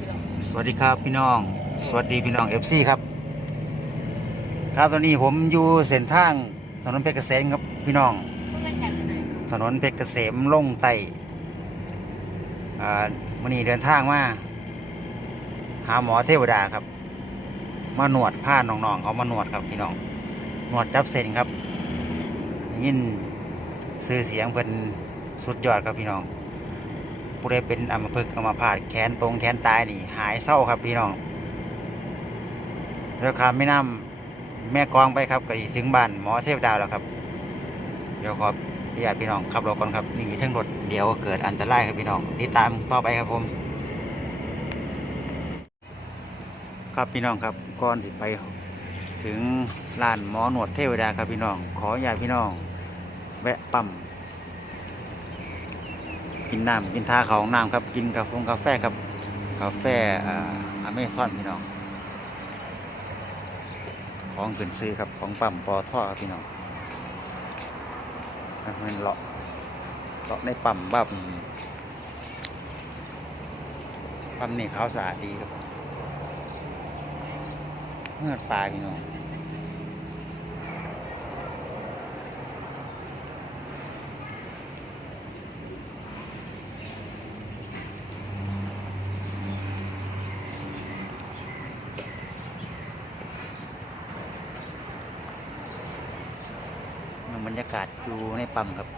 พี่น้องสวัสดีครับพี่น้อง สวัสดีพี่น้องเอฟซีครับ ครับตอนนี้ผมอยู่เส้นทางถนนเพชรเกษมครับพี่น้องพูดรายการไหนถนนเพชรเกษมลงไต่อ่าวันนี้เดินทางมาหาหมอเทวดาครับ มาหนวดผ้าน้องๆเขามาหนวดครับพี่น้อง หนวดจับเส้นครับ ยินซื้อเสียงเป็นสุดยอดครับพี่น้อง ผู้ใดเป็นอัมพฤกษ์อัมพาตแขนตรงแขนตายนี่ หายเศร้าครับพี่น้องเรือคำไม่น้ำแม่กองไปครับก็สิถึงบ้านหมอเทวดาวแล้วครับ เดี๋ยวขออนุญาตพี่น้องขับรถก่อนครับนี่มีทั้งรถเดี๋ยวเกิดอันตรายครับพี่น้องติดตามต่อไปครับผม ครับพี่น้องครับก่อนสิไป ถึงร้านหมอหนวดเทวดาครับพี่น้อง ขออนุญาพี่น้อง แวะปั๊ม กินน้ำกินทาเขาห้องน้ำครับกินกาแฟกาแฟครับกาแฟอเมซอนพี่น้องของขึ้นซื้อครับของปั๊มปอท่อพี่น้องมันเลาะเลาะในปั๊มบ้าปั๊มนี่เขาสะอาดดีครับเมื่อปลาพี่น้อง บรรยากาศอยู่ในปั๊มครับ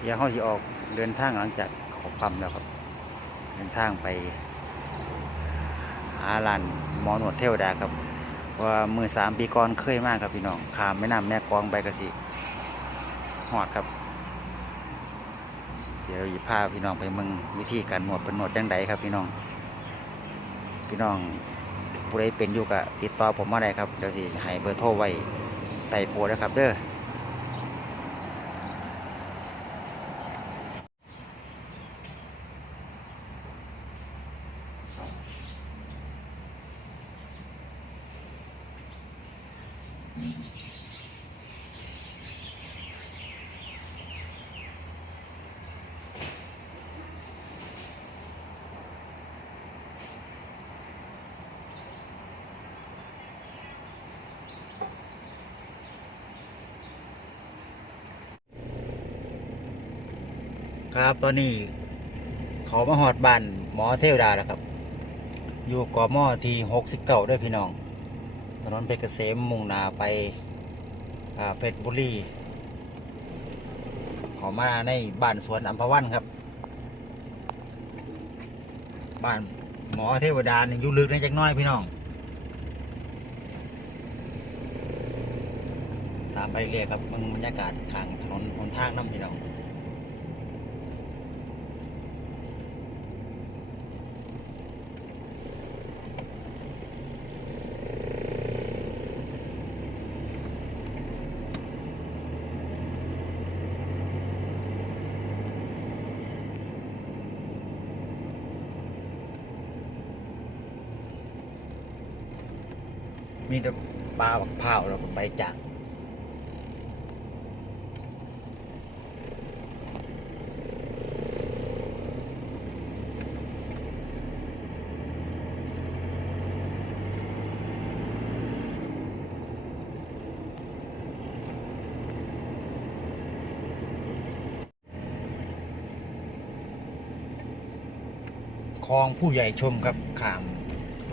เดี๋ยวเขาจะออกเดินทางหลังจากขอปั๊มแล้วครับ เดินทางไปหาร้านมอหนวดเทวดาครับว่ามือสามปีก่อนเคยมากครับพี่น้องขามแม่น้ำแม่กองไปกระสิหอดครับ ดี๋ยวหยิบผ้าพี่น้องไปมึงวิธีการหนวดเป็นหนวดจังไดครับ พี่น้อง พี่น้องผู้ใดเป็นอยู่กะติดต่อผมมาได้ครับเดี๋ยวสิให้เบอร์โทรไว้ใต้โพสต์นะครับ เด้อ ครับตอนนี้เขามาหอดบ้านหมอเทวดาแล้วครับ อยู่กอมอที่หกสิบเก้าด้วยพี่น้องถนนเพชรเกษมมุ่งหนาไปเพชรบุรีขอมาในบ้านสวนอัมพวันครับ บ้านหมอเทวดานี่อยู่ลึกในจักน้อยพี่น้องตามไปเรียกครับมึงบรรยากาศทางถนนหนทางน้ำพี่น้อง มีแต่ปลาบักพร้าวแล้วก็ใบจากคลองผู้ใหญ่ชมครับขาม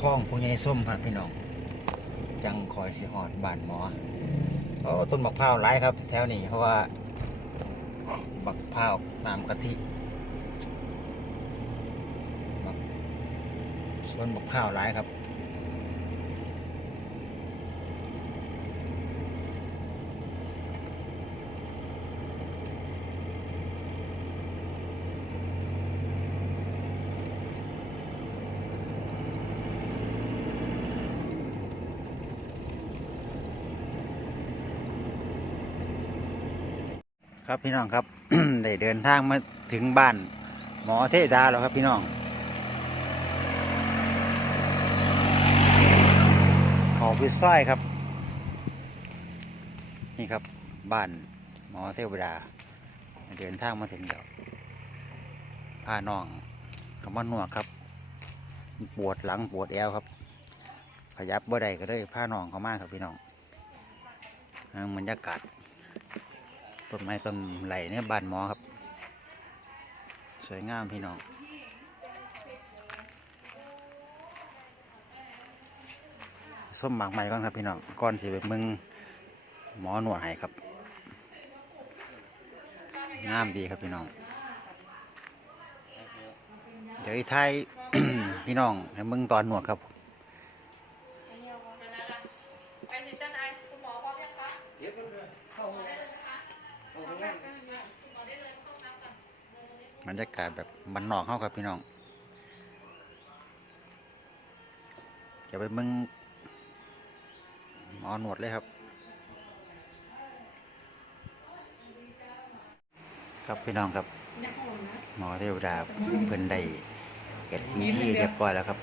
คลองผู้ใหญ่ส้มครับพี่น้อง จังคอยสิหอดบ้านหมอโอ้ต้นบักพร้าวหลายครับ แถวนี้เพราะว่า บักพร้าวน้ำกะทิสวนบักพร้าวหลายครับ ครับพี่น้องครับ ได้เดินทางมาถึงบ้าน หมอเทดาแล้วครับพี่น้องขาวิซ้อยครับ นี่ครับบ้านหมอเทวดา เดินทางมาถึงเดี๋ยวพาน้องเขามานวดครับ ปวดหลังปวดแอวครับ ขยับบ่ได้ก็เลยพาน้องเขามาครับพี่น้องบรรยากาศ ต้นไม้ต้นไหลเนี่ยบ้านหมอครับ สวยงามพี่น้องส้มหมากใหม่ก่อนครับพี่น้องก่อนสิไปมึงหมอหนวดให้ครับ งามดีครับพี่น้อง เดี๋ยวไอีไทยพี่น้องให้มึงตอนหนวดครับไปถึงเจ้านายคุณหมอพร้อมยังคะเข้าห้องน้ำคุณหมอได้เลยเข้าห้องน้ำก่อน บ รยากาศแบบมันนอกเข้าครับพี่น้องเดี๋ยวไปมึงหมอหนวดเลยครับ ครับพี่น้องครับ หมอเทวดาเพิ่นได้เก็ดมีที่เรียบร้อยแล้วครับ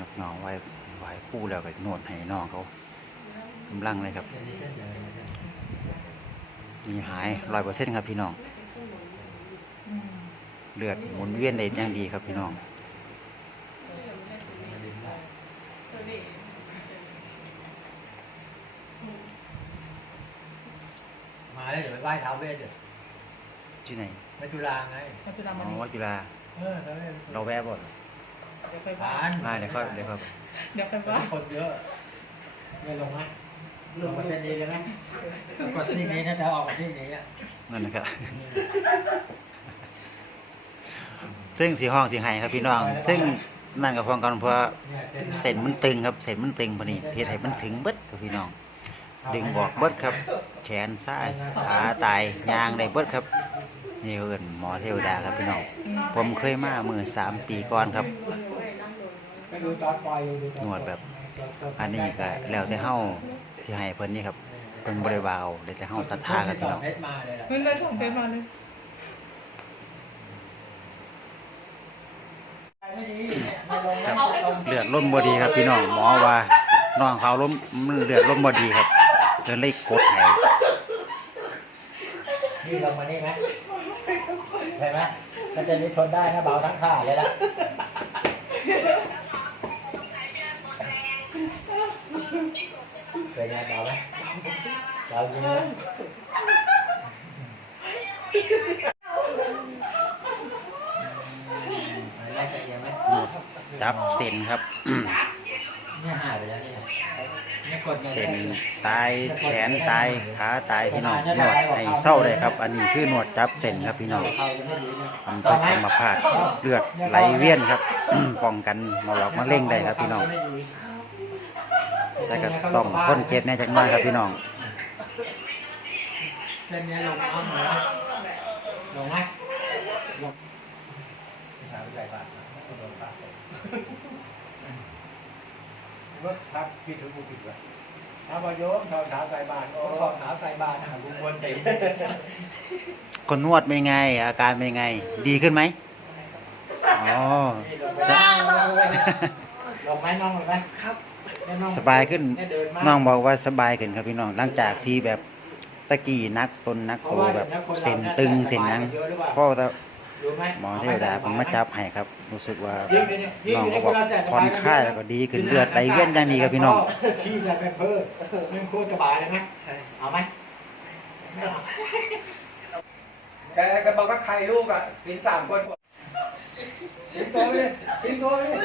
นกน้องไว้ไว้คู่แล้วก็นวดให้น้องเขากำลังเลยครับมีหายร้อยเปอร์เซ็นต์ครับพี่น้อง เลือดหมุนเวียนได้อย่างดีครับพี่น้องมาเลยเดี๋ยวไปไหว้ท้าวเวสเดี๋ยวที่ไหนไปจุฬาไงปัจจุบันอ๋นี้อวัดจุฬาเออท้าวเวสเราแวะบ่เดี๋ยวไปผ่าบ้านนมาเดี๋ยวก็เดี๋ยวครับเดี๋ยวไปวันบ้านนี้คนเยอะเนี่ยลงไหมลงมาเส้นนี้เลยไหมก็เส้นนี้นะจะออกมาเส้นนี้อะนั่นนะครับ ซึ่งสีห้องสีไห้ครับพี่น้อง ซึ่งนั่นกับพองกันเพราะเส้นมันตึงครับเส้นมันตึงพอดีเพียให้มันถึงเบิดครับพี่น้อง ดึงบอกเบิดครับ แขนซ้ายขาตายยางได้เบิดครับนี่เขาเอิ้นหมอเทวดาครับพี่น้อง ผมเคยมาเมื่อสามปีก่อนครับนวดแบบ อันนี้ก็แล้วแต่เฮาสิให้เพิ่นนี่ครับเพิ่นบ่ได้ว่าเล้วแต่เฮาศรัทธาครับพี่น้องเพชรมาเลยล่นเลยส่งเพชรมาเลย ไม่ดีไม่ลง ครันะบเลือดล้นบ่ดีครับพี่น้องหมอว่าน้องเขาล้มมันเลือดล้นบ่ดีครับเดินเลยกดให้นี่ลงมานี่ไหมเห็นไหมถ้าจะนี้ทนได้นะเบาทั้งขาเลยล่ะเป็นไงเบาไหมเบาจริงไหม แรกจะเอียงไหม จับเส้นครับ เนี่ยหายไปแล้วเนี่ยเนี่ยกดไงเส้นตายแขนตายขาตายพี่น้องนวดให้เศร้าเลยครับ อันนี้คือนวดจับเส้นครับพี่น้องเข้ายังไม่ดีเนี่ยมันเป็นธรรมพาดเลือดไหลเวียนครับ ป้องกันมาหลอกมาเล่งได้ครับพี่น้องแต่ก็ต้องพ้นเจ็บแน่จักหน้อยครับพี่น้องเส้นเนี้ยลงเอาหน่อยนะลงไหมลงถามใหญ่ปากโดนปาก รถทักคิดถึงกูผิดวะถ้ามาโยมชอบถามใส่บาทโอ้ชอบถามใส่บาทหาลุงวนเตีคนนวดเป็นไง อาการเป็นไง ดีขึ้นไหมอ๋อลงไหมน้องลงไหมครับน้องสบายขึ้น น้องบอกว่าสบายขึ้นครับพี่น้อง หลังจากที่แบบตะกี้นักตนนักโตแบบเส้นตึงเส้นหยังพ่อแต่ดูไหมหมอเทวดาผมมาจับให้ครับ รู้สึกว่ายืดไปเนี่ยยืดน้องไปเขาเนี่ยบอกผ่อนคลายแล้วก็ดีขึ้นเลือดไหลเวียนอย่างดีครับพี่น้องขี้จะเป็นเพิ่มนั่นโคตรสบายเลยไหมเอาไหมไม่เอาแกก็บอกว่าใครลูกอะกินสามคนกินโตไปเลยกินโตไปเลย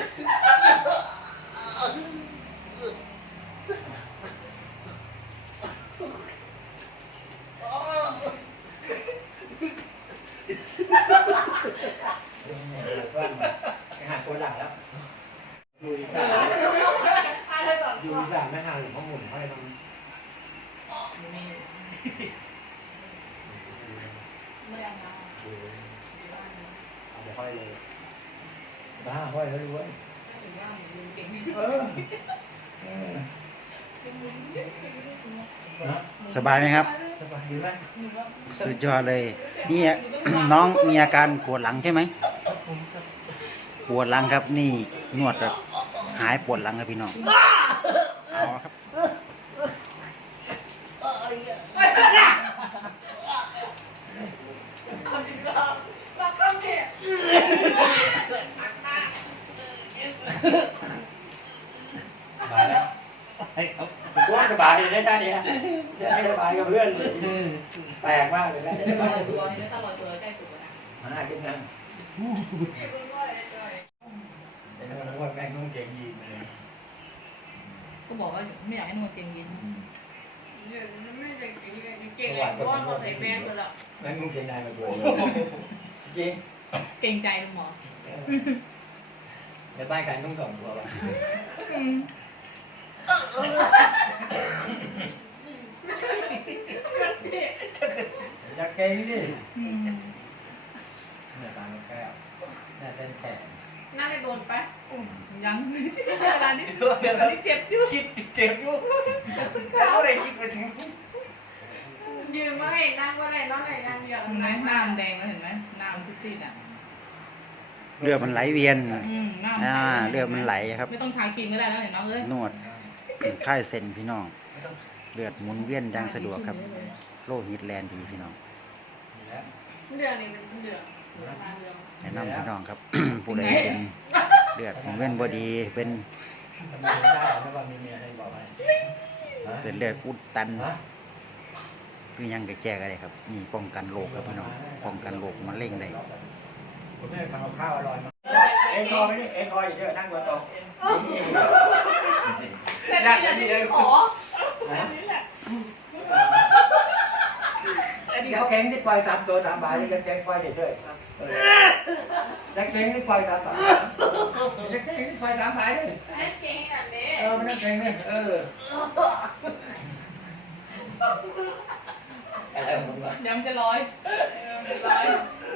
ไปหาคนหลังแล้วดูอีกสามดูอีกสามไม่หาหรือข้อมูลให้มันเอาไปห้อยเลยบ้าห้อยแล้วด้วยเออเออนะ สบายไหมครับ สบายดีไหมสุดยอดเลยนี่ น้องมีอาการปวดหลังใช่ไหมปวดหลังครับนี่นวดแบบหายปวดหลังครับพี่น้องเอาครับ ว่าสบายเลยนะท่านเนี่ยให้สบายกับเพื่อนแปลกมากเลยนะตลอดตัวนี่ตลอดตัวใกล้ตัวนะมาขึ้นนั่งไอ้นั่นว่าแม่งต้องเก่งยีนเลยก็บอกว่าไม่อยากให้นวดเกงยีนเดี๋ยวไม่ได้เก่งเก่งเลยเพราะว่าเราใส่แบงค์เลยละแม่งต้องเก่งนายมาตัวจริงเกรงใจคุณหมอในบ้านใครต้องส่งตัวป่ะ อยากเก่งดิอืมเนี่ยตามแก้วเนี่ยเส้นแขนน่าจะโดนไปยังเวลานี้อันนี้เจ็บอยู่คิดเจ็บอยู่เขาเลยคิดไปถึงยืนเมื่อไหร่นั่งเมื่อไหร่นอนไหนนั่งเดียวเห็นไหมหน้ามันแดงแล้วเห็นไหมน้ามันซีดๆอะเลือดมันไหลเวียนอืมน้ำอ่าเลือดมันไหลครับ ไม่ต้องทาครีมก็ได้แล้วเห็นน้องเอ้ยนวด ค่ายเส้นพี่น้อง เลือดหมุนเวียนอย่างสะดวกครับ โลหิตแลนดีพี่น้องเดือนนี้เป็นเดือนประมาณเดือนแนะนำพี่น้องครับ ผู้ใดเป็นเลือดหมุนเวียนบดีเป็นเส้นเลือดอุดตันคือยังก็แก้ก็ได้ครับนี่ป้องกันโรคครับพี่น้องป้องกันโรคมะเร็งได้คุณแม่ทำข้าวอร่อยมากเอ็นคอไม่ได้เอ็นคออยู่เด้อนั่งบนโต๊ะ แต่ที่เดือนนี้ขอเขาแข็งที่ปล่อยตามตัวตามบายยังแข็งปล่อยเฉยๆยังแข็งที่ปล่อยตามบายยังแข็งที่ปล่อยตามบายเลยให้เก่งแบบนี้เออมันนั่งแข็งเลยเอออะไรของมึงวะเดี๋ยวมันจะลอยเออมันจะลอย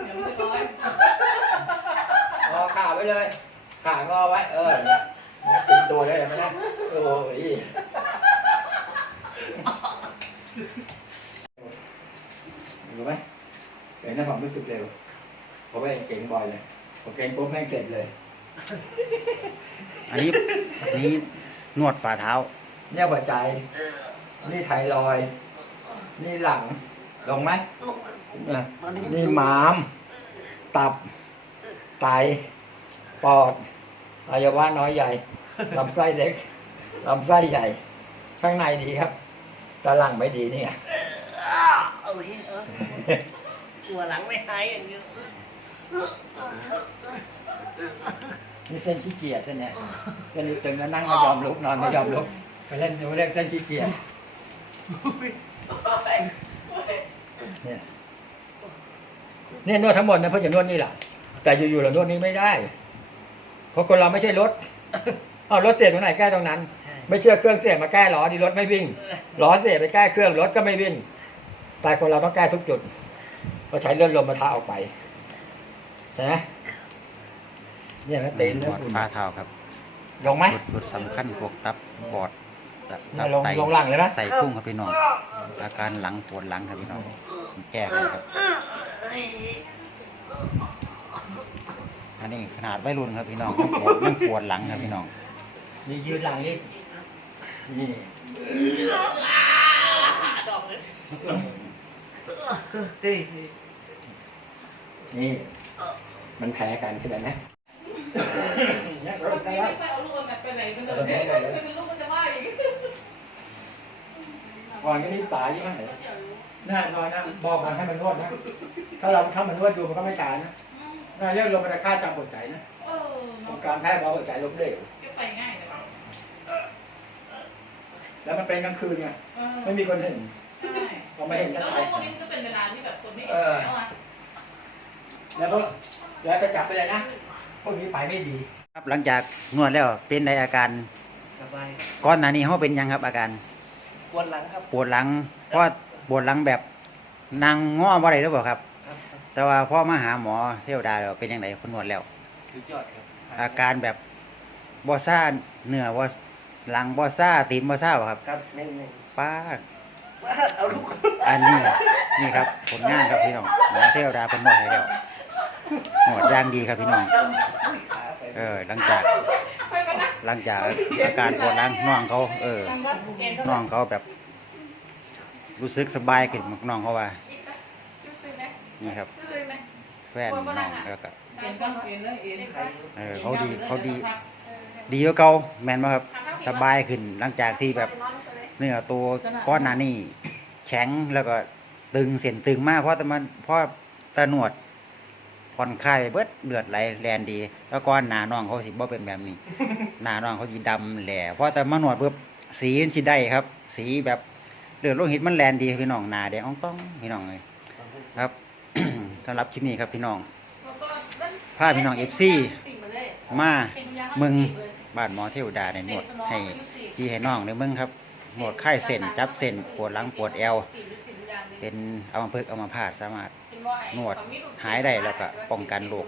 เดี๋ยวมันจะลอยงอขาไว้เลยขางอไว้เออ เนี่ยติดตัวได้ไหมนะโอ้ยรู้ไหมเห็นนะผมรู้สึกเร็วเพราะว่าเก่งบ่อยเลยพอเก่งปุ๊บแม่งเสร็จเลย อันนี้อันนี้นวดฝ่าเท้า เนี่ยหัวใจ นี่ไทรอยด์นี่หลัง ลงไหมอะนี่ม้าม ตับ ไต ปอด อวัยวะน้อยใหญ่ลำไส้เล็กลำไส้ใหญ่ ข้างในดีครับแต่หลังไม่ดีเนี่ยเอาที่เออตัวหลังไม่หายอย่างเดียวนี่เส้นขี้เกียจเส้นเนี้ยเส้นนี้ตึงแล้วนั่งไม่ยอมลุกนอนไม่ยอมลุกไปเล่นไปเล่นเส้นขี้เกียจเนี่ยเนี่ยนวดทั้งหมดนะเพื่อจะนวดนี่แหละแต่อยู่ๆเรานวดนี้ไม่ได้ เพราะคนเราไม่ใช่รถ เอารถเสียตรงไหนแก้ตรงนั้น ใช่ ไม่เชื่อเครื่องเสียมาแก้ล้อดีรถไม่วิ่งล้อเสียไปแก้เครื่องรถก็ไม่วิ่ง แต่คนเราต้องแก้ทุกจุดเราใช้เลือดลมมาทาออกไปใช่ไหมเนี่ยนะนตีนวแล้วดคุณฝ่าเท้าครับลงไหมจุดจุดสำคัญพวกตับปอดตับเนี่ยตับลงไตลงหลังเลยนะ ใส่พุ่งครับพี่น้องอาการหลังปวดหลังครับพี่น้องแก้เลยครับอั นนี้ขนาดวัยรุ่นครับพี่น้องยังปวดยังปวดหลังครับพี่น้องนี่ยืนหลังนี่นี่ดอกเลยเฮ้ยนี่ มันแพ้กันเข้าใจไหมเนี่ยเราไม่ได้ไปแล้วเอาลูกแบบไปไหนมันจะเป็นลูกมันจะว่าอีกก่อนก็นี่ตายใช่ไหมน่านอนนะบอกมันให้มันนวดนะ ถ้าเราถ้ามันนวดดูมันก็ไม่ตายนะ น่าเรียกลมมันจะฆ่าจำหัวใจนะเออองค์การแพทย์บอกหัวใจล้มเหลวจะไปง่ายเลยแล้วมันเป็นกลางคืนไงเออไม่มีคนเห็นใช่พอไม่เห็นก็แล้วตายพวกนี้ก็เป็นเวลาที่แบบคนไม่เห็นแล้วอะ แล้วก็แล้วจะจับไปเลยนะพวกนี้ไปไม่ดีครับหลังจากนวดแล้วเป็นในอาการสบายก้อนหน้านี้เขาเป็นยังครับอาการปวดหลังครับปวดหลังเพราะว่าปวดหลังแบบนางง้อบ่ได้หรือเปล่าครับครับครับ แต่ว่าพอมาหาหมอเทวดาแล้วเป็นยังไงคนนวดแล้ว สุดยอดครับอาการแบบบอซ่าเนื้อบ่หลังบอซ่าตีนบอซ่าบ่ครับครับเน้นป้าดๆเอาลูกอันนี้นี่ครับผลงานครับพี่น้องหมอเทวดาเป็นนวดให้แล้วนวดอย่างดีครับพี่น้องขาไปเออหลังจากไปมานะหลังจากอาการปวดหลังน้องเขา เออทำก็เกณฑ์ก็น้องเขาแบบ รู้สึกสบายขึ้นน้องเขาว่าซื้อไหมนี่ครับซื้อไหม แฟนน้องแล้วก็เอ็นก็เอ็นเลยเอ็นเออเขาดีเขาดีเออดีกว่าเก่าแม่นบ่ครับสบายขึ้นหลังจากที่แบบเนื้อตัวก้อนหนานี่ แข็งแล้วก็ตึงเส้นตึงมากเพราะแต่มันเพราะตะหนวดผ่อนคลายไปเบิดเลือดไหลแลนดี แล้วก้อนหนาน้องเขาสิบ่เป็นแบบนี้ หนาน้องเขาสิดำแหล่เพราะแต่มาหนวดปุ๊บสีมันสิได้ครับ สีแบบเลือดโลหิตมันแลนดีพี่น้องหนาแดงอ่องต้องพี่น้องเลยครับ สำหรับคลิปนี้ครับพี่น้องพาพี่น้อง FC มามึงบ้านหมอเทวดาในหนวดให้พี่ให้น้องในมึงครับหนวดไข้เส้นจับเส้นปวดหลังปวดแอว เป็นเอามาพึกษ์เอามาพาดสามารถนวดหายได้แล้วก็ป้องกันโรค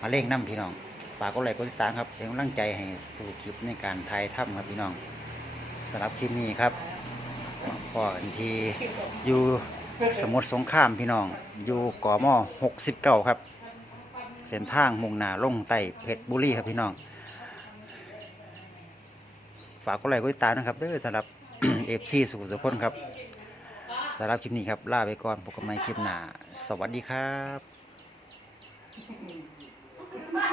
มาเร่งน้ำพี่น้องฝากกดไลค์กดติดตามครับเป็นกำลังใจให้ผู้คลิปในการถ่ายทำครับพี่น้องสำหรับคลิปนี้ครับก็อันทีอยู่ สมุทรสงครามพี่น้อง อยู่กมหกสิบเก้าครับ เส้นทางมุ่งหน้าลงใต้เพชรบุรีครับพี่น้อง ฝากกดไลค์กดติดตามนะครับเด้อสำหรับเอฟซีสุขสุขคนครับสำหรับคลิปนี้ครับลาไปก่อนพบกันใหม่คลิปหน้า สวัสดีครับ